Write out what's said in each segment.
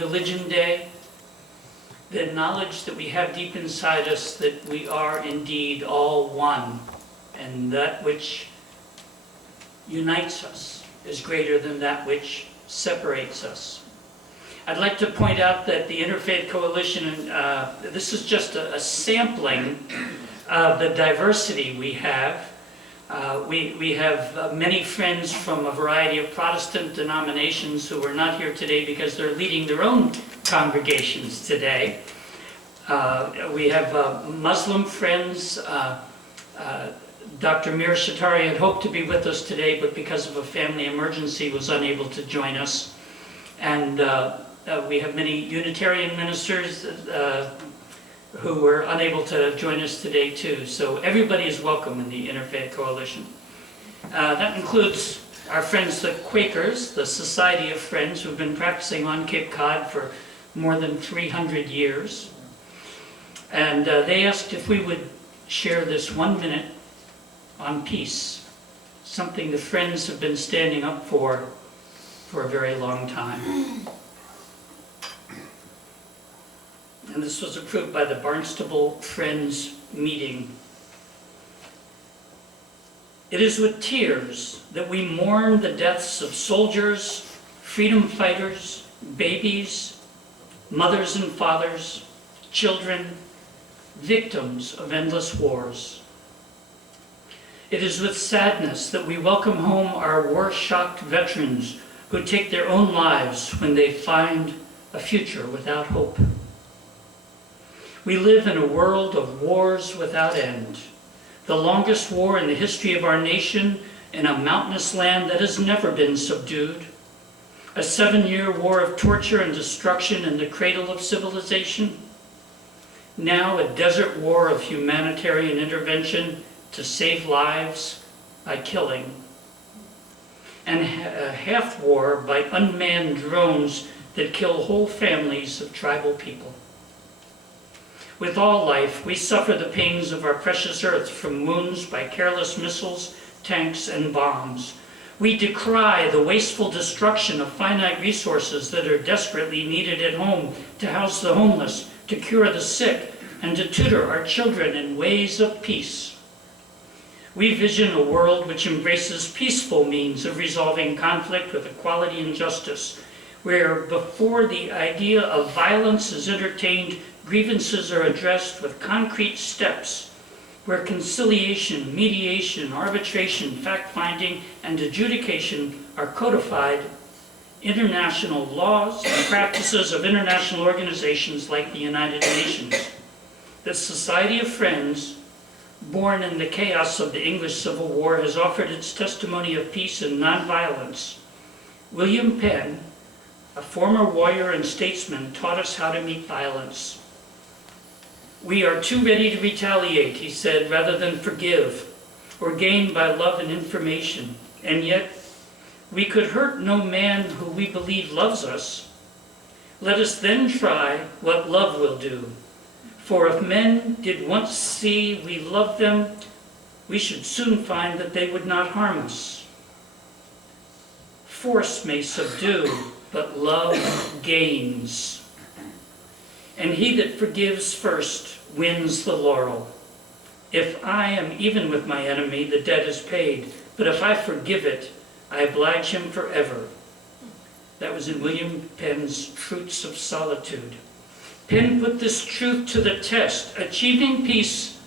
World Religion Day, the knowledge that we have deep inside us that we are indeed all one, and that which unites us is greater than that which separates us. I'd like to point out that the Interfaith Coalition, this is just a sampling of the diversity we have. We have many friends from a variety of Protestant denominations who are not here today because they're leading their own congregations today. We have Muslim friends. Dr. Mir Shatari had hoped to be with us today, but because of a family emergency was unable to join us. And we have many Unitarian ministers who were unable to join us today too. So everybody is welcome in the Interfaith Coalition. That includes our friends the Quakers, the Society of Friends, who've been practicing on Cape Cod for more than 300 years. And they asked if we would share this 1 minute on peace, something the Friends have been standing up for a very long time. And this was approved by the Barnstable Friends meeting. It is with tears that we mourn the deaths of soldiers, freedom fighters, babies, mothers and fathers, children, victims of endless wars. It is with sadness that we welcome home our war-shocked veterans who take their own lives when they find a future without hope. We live in a world of wars without end, the longest war in the history of our nation in a mountainous land that has never been subdued, a 7-year war of torture and destruction in the cradle of civilization, now a desert war of humanitarian intervention to save lives by killing, and a half-war by unmanned drones that kill whole families of tribal people. With all life, we suffer the pains of our precious earth from wounds by careless missiles, tanks, and bombs. We decry the wasteful destruction of finite resources that are desperately needed at home to house the homeless, to cure the sick, and to tutor our children in ways of peace. We vision a world which embraces peaceful means of resolving conflict with equality and justice, where before the idea of violence is entertained, grievances are addressed with concrete steps, where conciliation, mediation, arbitration, fact-finding, and adjudication are codified, international laws and practices of international organizations like the United Nations. The Society of Friends, born in the chaos of the English Civil War, has offered its testimony of peace and nonviolence. William Penn, a former warrior and statesman, taught us how to meet violence. We are too ready to retaliate, he said, rather than forgive or gain by love and information. And yet, we could hurt no man who we believe loves us. Let us then try what love will do. For if men did once see we love them, we should soon find that they would not harm us. Force may subdue, but love gains. And he that forgives first wins the laurel. If I am even with my enemy, the debt is paid. But if I forgive it, I oblige him forever. That was in William Penn's Truths of Solitude. Penn put this truth to the test, achieving peace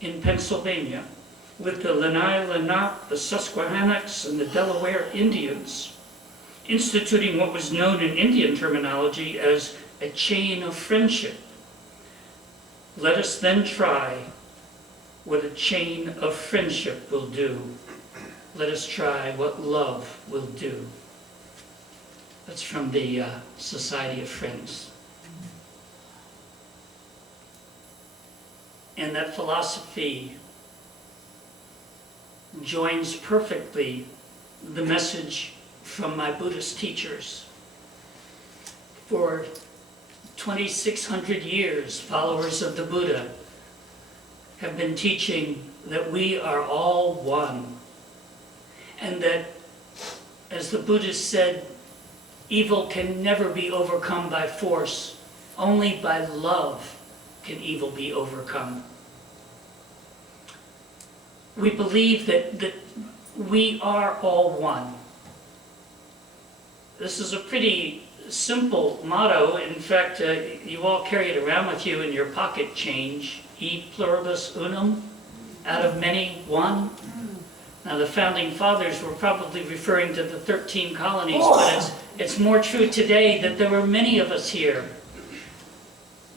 in Pennsylvania with the Lenni Lenape, the Susquehannocks, and the Delaware Indians, instituting what was known in Indian terminology as a chain of friendship. Let us then try what a chain of friendship will do. Let us try what love will do. That's from the Society of Friends. And that philosophy joins perfectly the message from my Buddhist teachers. For 2,600 years, followers of the Buddha have been teaching that we are all one. And that, as the Buddha said, Evil can never be overcome by force. Only by love can evil be overcome. We believe that we are all one. This is a pretty simple motto. In fact, you all carry it around with you in your pocket change. E pluribus unum, out of many, one. Now, the founding fathers were probably referring to the 13 colonies, but it's more true today that there were many of us here.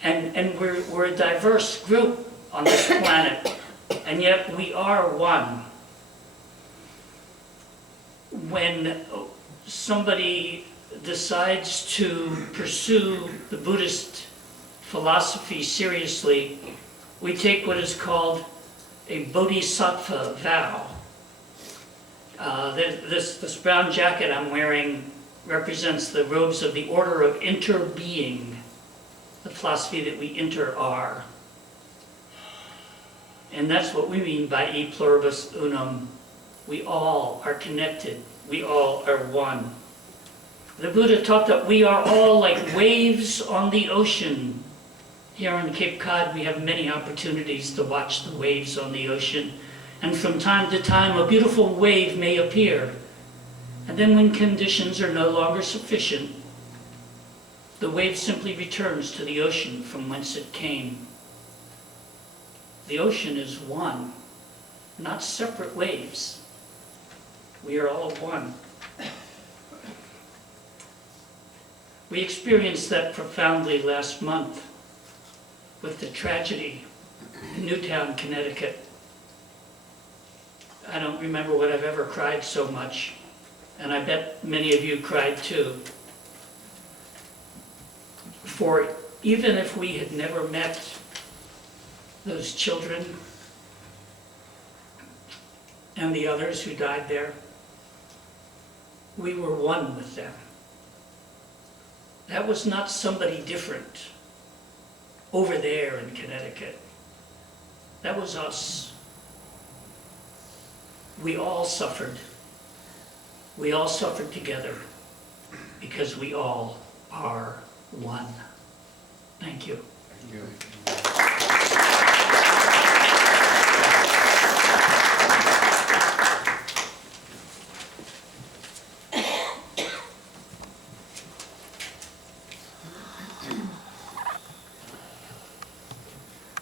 And we're a diverse group on this planet, and yet we are one. When somebody decides to pursue the Buddhist philosophy seriously, we take what is called a bodhisattva vow. This brown jacket I'm wearing represents the robes of the order of interbeing, the philosophy that we inter are. And that's what we mean by e pluribus unum. We all are connected. We all are one. The Buddha taught that we are all like waves on the ocean. Here on Cape Cod, we have many opportunities to watch the waves on the ocean. And from time to time, a beautiful wave may appear. And then when conditions are no longer sufficient, the wave simply returns to the ocean from whence it came. The ocean is one, not separate waves. We are all one. We experienced that profoundly last month with the tragedy in Newtown, Connecticut. I don't remember what I've ever cried so much, and I bet many of you cried too. For even if we had never met those children and the others who died there, we were one with them. That was not somebody different over there in Connecticut. That was us. We all suffered. We all suffered together because we all are one. Thank you. Thank you.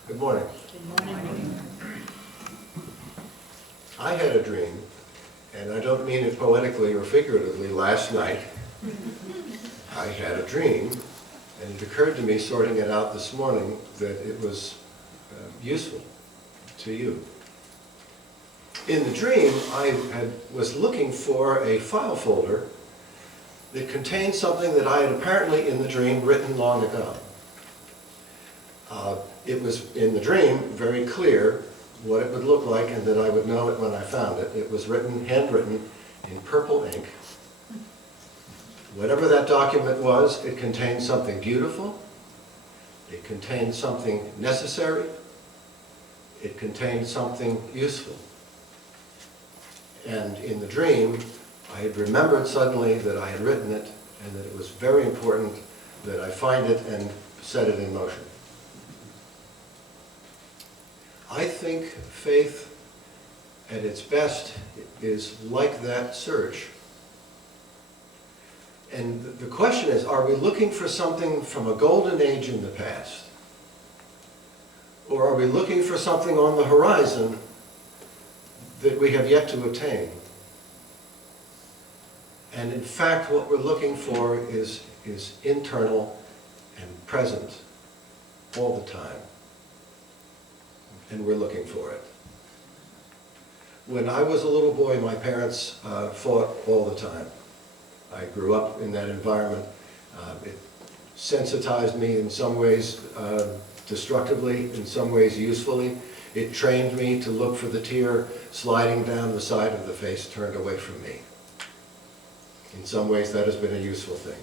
Good morning. Good morning. I had a dream, and I don't mean it poetically or figuratively. Last night, I had a dream, and it occurred to me, sorting it out this morning, that it was useful to you. In the dream, I was looking for a file folder that contained something that I had apparently in the dream written long ago. It was, in the dream, very clear what it would look like and that I would know it when I found it. It was written, handwritten, in purple ink. Whatever that document was, it contained something beautiful, it contained something necessary, it contained something useful. And in the dream, I had remembered suddenly that I had written it and that it was very important that I find it and set it in motion. I think faith at its best is like that search. And the question is, are we looking for something from a golden age in the past? Or are we looking for something on the horizon that we have yet to attain? And in fact, what we're looking for is internal and present all the time. And we're looking for it. When I was a little boy, my parents fought all the time. I grew up in that environment. It sensitized me in some ways destructively, in some ways usefully. It trained me to look for the tear sliding down the side of the face turned away from me. In some ways, that has been a useful thing.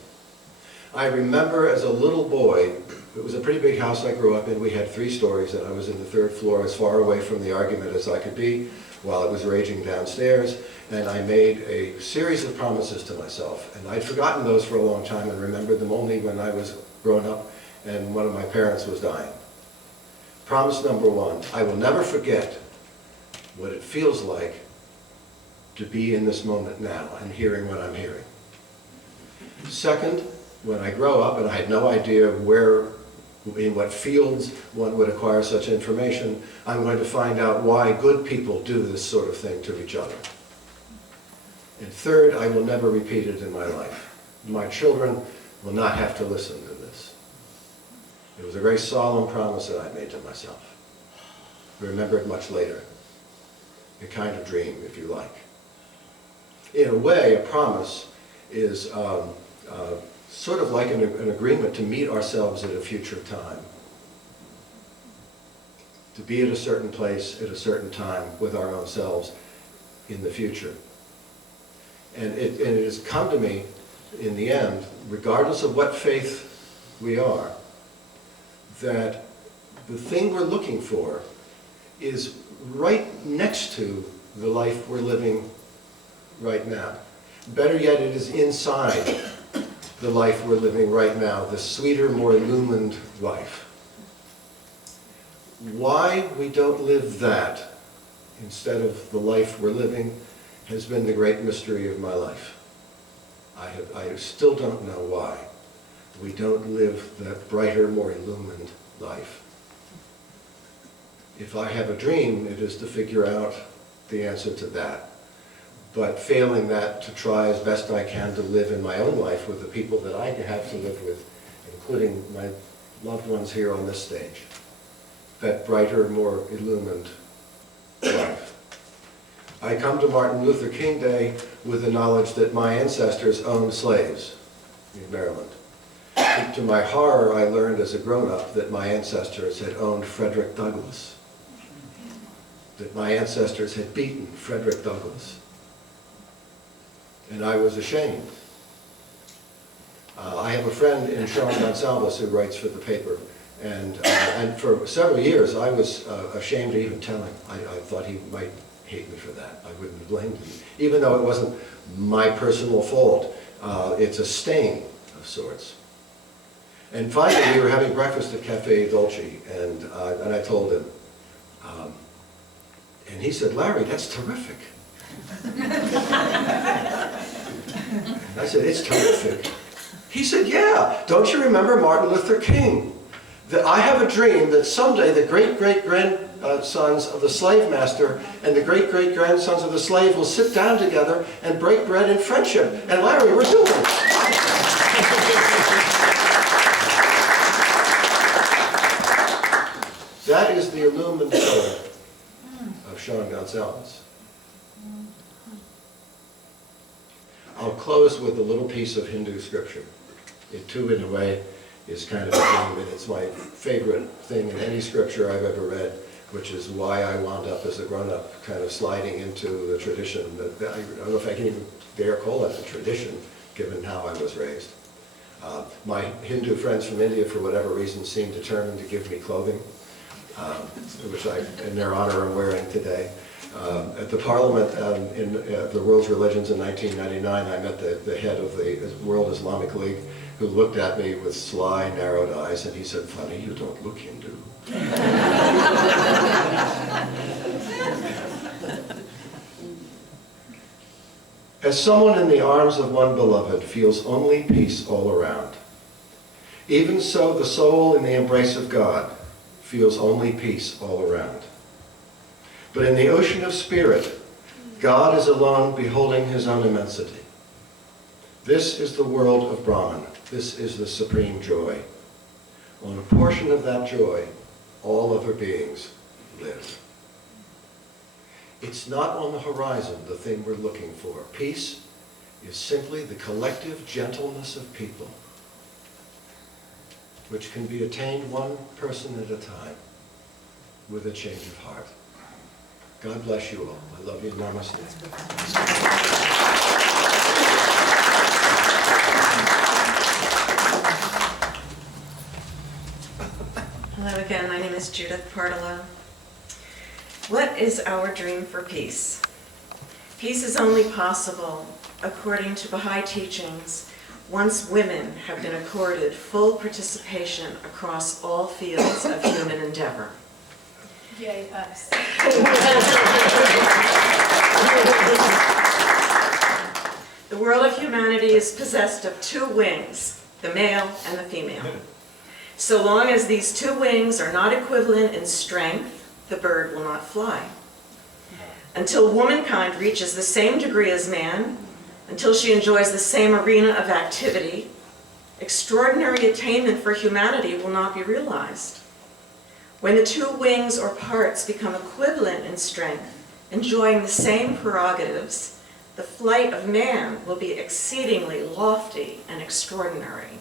I remember as a little boy, it was a pretty big house I grew up in. We had 3 stories, and I was in the 3rd floor, as far away from the argument as I could be. while it was raging downstairs, and I made a series of promises to myself. And I'd forgotten those for a long time and remembered them only when I was grown up and one of my parents was dying. Promise number one, I will never forget what it feels like to be in this moment now and hearing what I'm hearing. Second, when I grow up, and I had no idea where, in what fields one would acquire such information, I'm going to find out why good people do this sort of thing to each other. And third, I will never repeat it in my life. My children will not have to listen to this. It was a very solemn promise that I made to myself. I remember it much later. A kind of dream, if you like. In a way, a promise is sort of like an agreement to meet ourselves at a future time. To be at a certain place at a certain time with our own selves in the future. And it has come to me in the end, regardless of what faith we are, that the thing we're looking for is right next to the life we're living right now. Better yet, it is inside the life we're living right now, the sweeter, more illumined life. Why we don't live that instead of the life we're living has been the great mystery of my life. I still don't know why we don't live that brighter, more illumined life. If I have a dream, it is to figure out the answer to that. But failing that, to try as best I can to live in my own life with the people that I have to live with, including my loved ones here on this stage. That brighter, more illumined life. I come to Martin Luther King Day with the knowledge that my ancestors owned slaves in Maryland. To my horror, I learned as a grown-up that my ancestors had owned Frederick Douglass. That my ancestors had beaten Frederick Douglass. And I was ashamed. I have a friend in Sean Gonsalves who writes for the paper, and for several years I was ashamed to even tell him. I thought he might hate me for that. I wouldn't have blamed him. Even though it wasn't my personal fault, it's a stain of sorts. And finally, we were having breakfast at Cafe Dolce, and I told him, and he said, "Larry, that's terrific." And I said, "It's terrific." He said, "Yeah, don't you remember Martin Luther King? That I have a dream that someday the great-great-grandsons of the slave master and the great-great-grandsons of the slave will sit down together and break bread in friendship. And Larry, we're doing it." That is the illumined soul of Sean Gonsalves. I'll close with a little piece of Hindu scripture. It too, in a way, is kind of a dream, and it's my favorite thing in any scripture I've ever read, which is why I wound up as a grown-up kind of sliding into the tradition that I don't know if I can even dare call it a tradition, given how I was raised. My Hindu friends from India, for whatever reason, seemed determined to give me clothing, which in their honor, I'm wearing today. At the Parliament in the World's Religions in 1999, I met the head of the World Islamic League, who looked at me with sly, narrowed eyes, and he said, "Funny, you don't look Hindu." As someone in the arms of one beloved feels only peace all around, even so the soul in the embrace of God feels only peace all around. But in the ocean of spirit, God is alone beholding his own immensity. This is the world of Brahman. This is the supreme joy. On a portion of that joy, all other beings live. It's not on the horizon, the thing we're looking for. Peace is simply the collective gentleness of people, which can be attained one person at a time with a change of heart. God bless you all. I love you. Namaste. Hello again, my name is Judith Portolo. What is our dream for peace? Peace is only possible, according to Baha'i teachings, once women have been accorded full participation across all fields of human endeavor. Yay, us. The world of humanity is possessed of two wings, the male and the female. So long as these two wings are not equivalent in strength, the bird will not fly. Until womankind reaches the same degree as man, until she enjoys the same arena of activity, extraordinary attainment for humanity will not be realized. When the two wings or parts become equivalent in strength, enjoying the same prerogatives, the flight of man will be exceedingly lofty and extraordinary.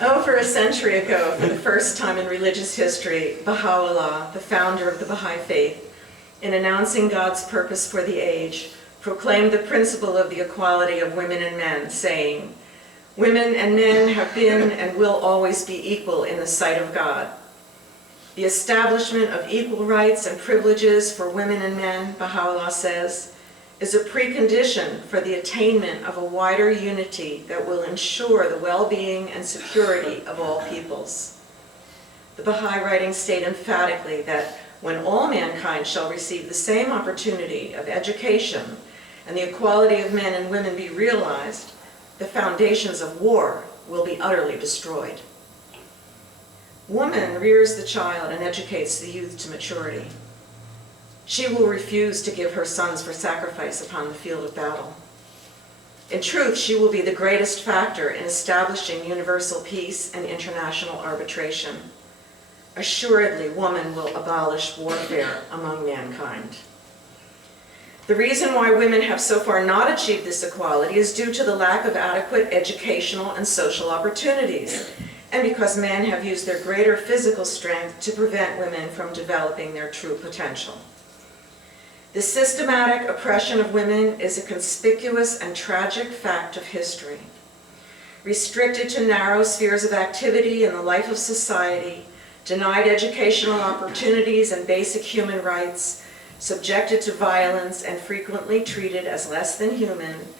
Over a century ago, for the first time in religious history, Baha'u'llah, the founder of the Baha'i faith, in announcing God's purpose for the age, proclaimed the principle of the equality of women and men, saying, "Women and men have been and will always be equal in the sight of God. The establishment of equal rights and privileges for women and men," Baha'u'llah says, "is a precondition for the attainment of a wider unity that will ensure the well-being and security of all peoples." The Baha'i writings state emphatically that when all mankind shall receive the same opportunity of education and the equality of men and women be realized, the foundations of war will be utterly destroyed. Woman rears the child and educates the youth to maturity. She will refuse to give her sons for sacrifice upon the field of battle. In truth, she will be the greatest factor in establishing universal peace and international arbitration. Assuredly, woman will abolish warfare among mankind. The reason why women have so far not achieved this equality is due to the lack of adequate educational and social opportunities, and because men have used their greater physical strength to prevent women from developing their true potential. The systematic oppression of women is a conspicuous and tragic fact of history. Restricted to narrow spheres of activity in the life of society, denied educational opportunities and basic human rights, subjected to violence and frequently treated as less than human,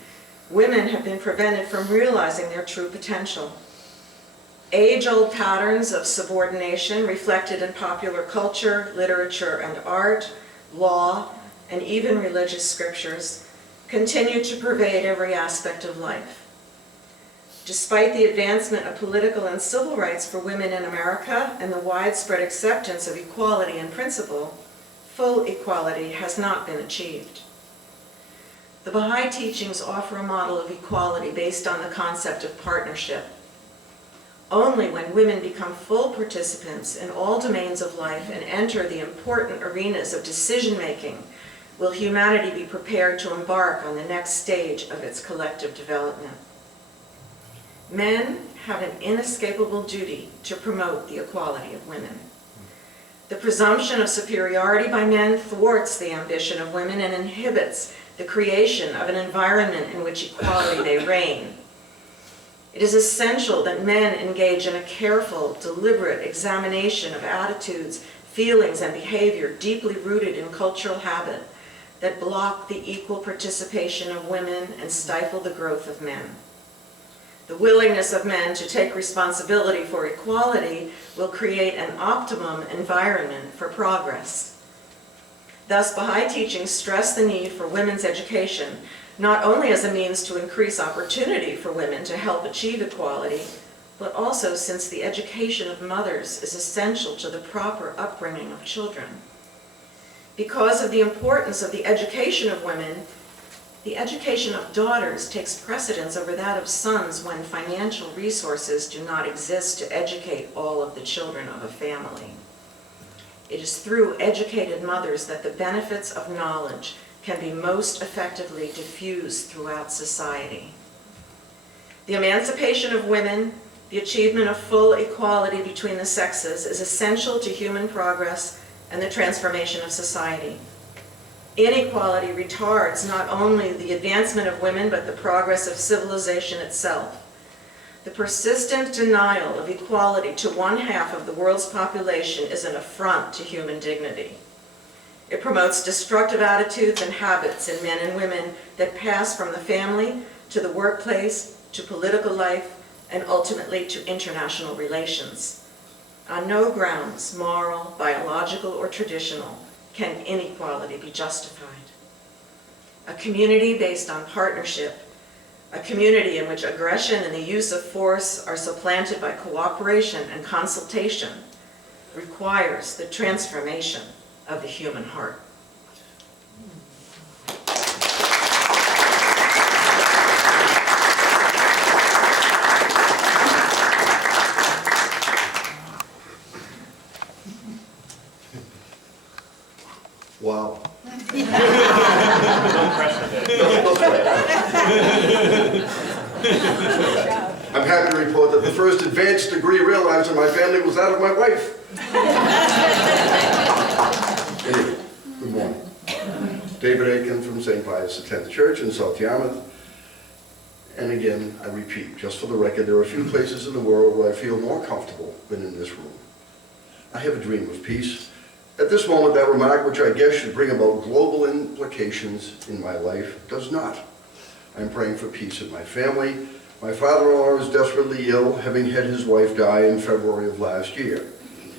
women have been prevented from realizing their true potential. Age-old patterns of subordination reflected in popular culture, literature and art, law, and even religious scriptures continue to pervade every aspect of life. Despite the advancement of political and civil rights for women in America and the widespread acceptance of equality in principle, full equality has not been achieved. The Baha'i teachings offer a model of equality based on the concept of partnership. Only when women become full participants in all domains of life and enter the important arenas of decision-making will humanity be prepared to embark on the next stage of its collective development. Men have an inescapable duty to promote the equality of women. The presumption of superiority by men thwarts the ambition of women and inhibits the creation of an environment in which equality may reign. It is essential that men engage in a careful, deliberate examination of attitudes, feelings, and behavior deeply rooted in cultural habit that block the equal participation of women and stifle the growth of men. The willingness of men to take responsibility for equality will create an optimum environment for progress. Thus, Baha'i teachings stress the need for women's education, not only as a means to increase opportunity for women to help achieve equality, but also since the education of mothers is essential to the proper upbringing of children. Because of the importance of the education of women, the education of daughters takes precedence over that of sons when financial resources do not exist to educate all of the children of a family. It is through educated mothers that the benefits of knowledge can be most effectively diffused throughout society. The emancipation of women, the achievement of full equality between the sexes, is essential to human progress and the transformation of society. Inequality retards not only the advancement of women, but the progress of civilization itself. The persistent denial of equality to one half of the world's population is an affront to human dignity. It promotes destructive attitudes and habits in men and women that pass from the family to the workplace, to political life, and ultimately to international relations. On no grounds, moral, biological, or traditional, can inequality be justified. A community based on partnership, a community in which aggression and the use of force are supplanted by cooperation and consultation, requires the transformation of the human heart. Wow. No pressure there. No sweat. I'm happy to report that the first advanced degree realized in my family was that of my wife. Anyway, good morning. David Aiken from St. Pius X Church in South Yarmouth. And again, I repeat, just for the record, there are a few places in the world where I feel more comfortable than in this room. I have a dream of peace. At this moment, that remark, which I guess should bring about global implications in my life, does not. I'm praying for peace in my family. My father-in-law is desperately ill, having had his wife die in February of last year.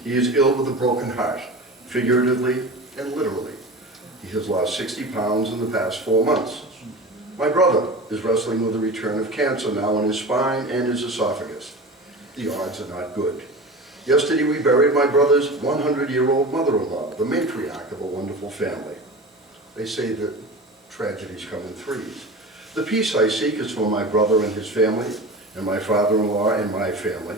He is ill with a broken heart, figuratively and literally. He has lost 60 pounds in the past 4 months. My brother is wrestling with the return of cancer now in his spine and his esophagus. The odds are not good. Yesterday we buried my brother's 100-year-old mother-in-law, the matriarch of a wonderful family. They say that tragedies come in threes. The peace I seek is for my brother and his family, and my father-in-law and my family.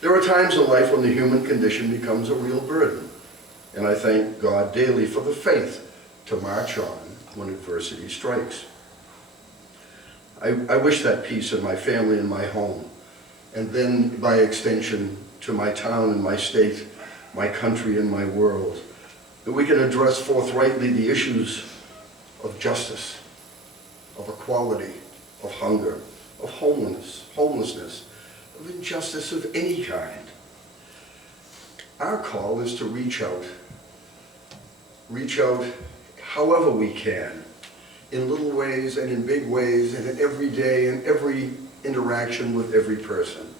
There are times in life when the human condition becomes a real burden, and I thank God daily for the faith to march on when adversity strikes. I wish that peace in my family and my home, and then by extension to my town and my state, my country and my world, that we can address forthrightly the issues of justice, of equality, of hunger, of homelessness, of injustice of any kind. Our call is to reach out however we can, in little ways and in big ways, and in every day and every interaction with every person.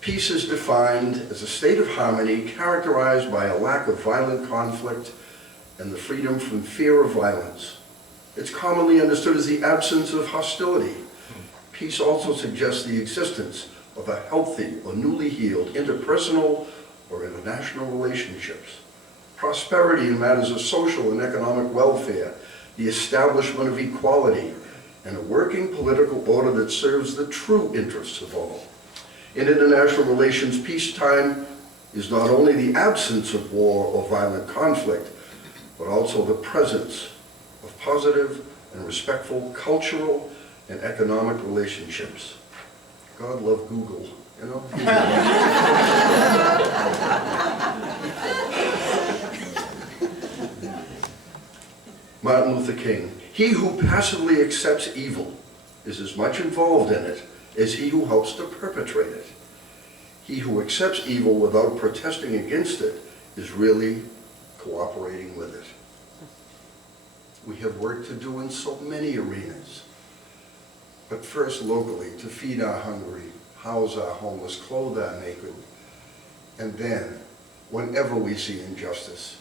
Peace is defined as a state of harmony characterized by a lack of violent conflict and the freedom from fear of violence. It's commonly understood as the absence of hostility. Peace also suggests the existence of a healthy or newly healed interpersonal or international relationships, prosperity in matters of social and economic welfare, the establishment of equality, and a working political order that serves the true interests of all. In international relations, peacetime is not only the absence of war or violent conflict, but also the presence of positive and respectful cultural and economic relationships. God love Google, you know? Martin Luther King, he who passively accepts evil is as much involved in it as he who helps to perpetrate it. He who accepts evil without protesting against it is really cooperating with it. We have work to do in so many arenas. But first locally, to feed our hungry, house our homeless, clothe our naked. And then, whenever we see injustice,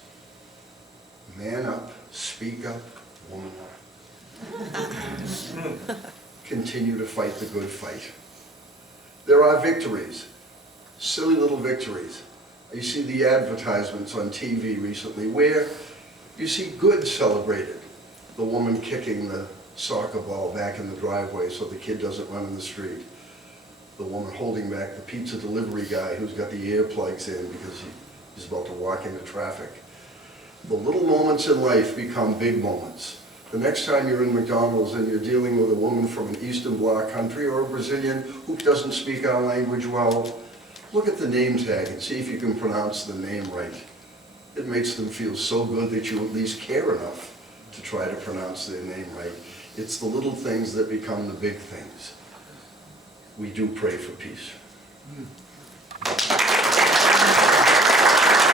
man up, speak up, woman up. Continue to fight the good fight. There are victories, silly little victories. You see the advertisements on TV recently where you see good celebrated. The woman kicking the soccer ball back in the driveway so the kid doesn't run in the street. The woman holding back the pizza delivery guy who's got the earplugs in because he's about to walk into traffic. The little moments in life become big moments. The next time you're in McDonald's and you're dealing with a woman from an Eastern Bloc country or a Brazilian who doesn't speak our language well, look at the name tag and see if you can pronounce the name right. It makes them feel so good that you at least care enough to try to pronounce their name right. It's the little things that become the big things. we do pray for peace.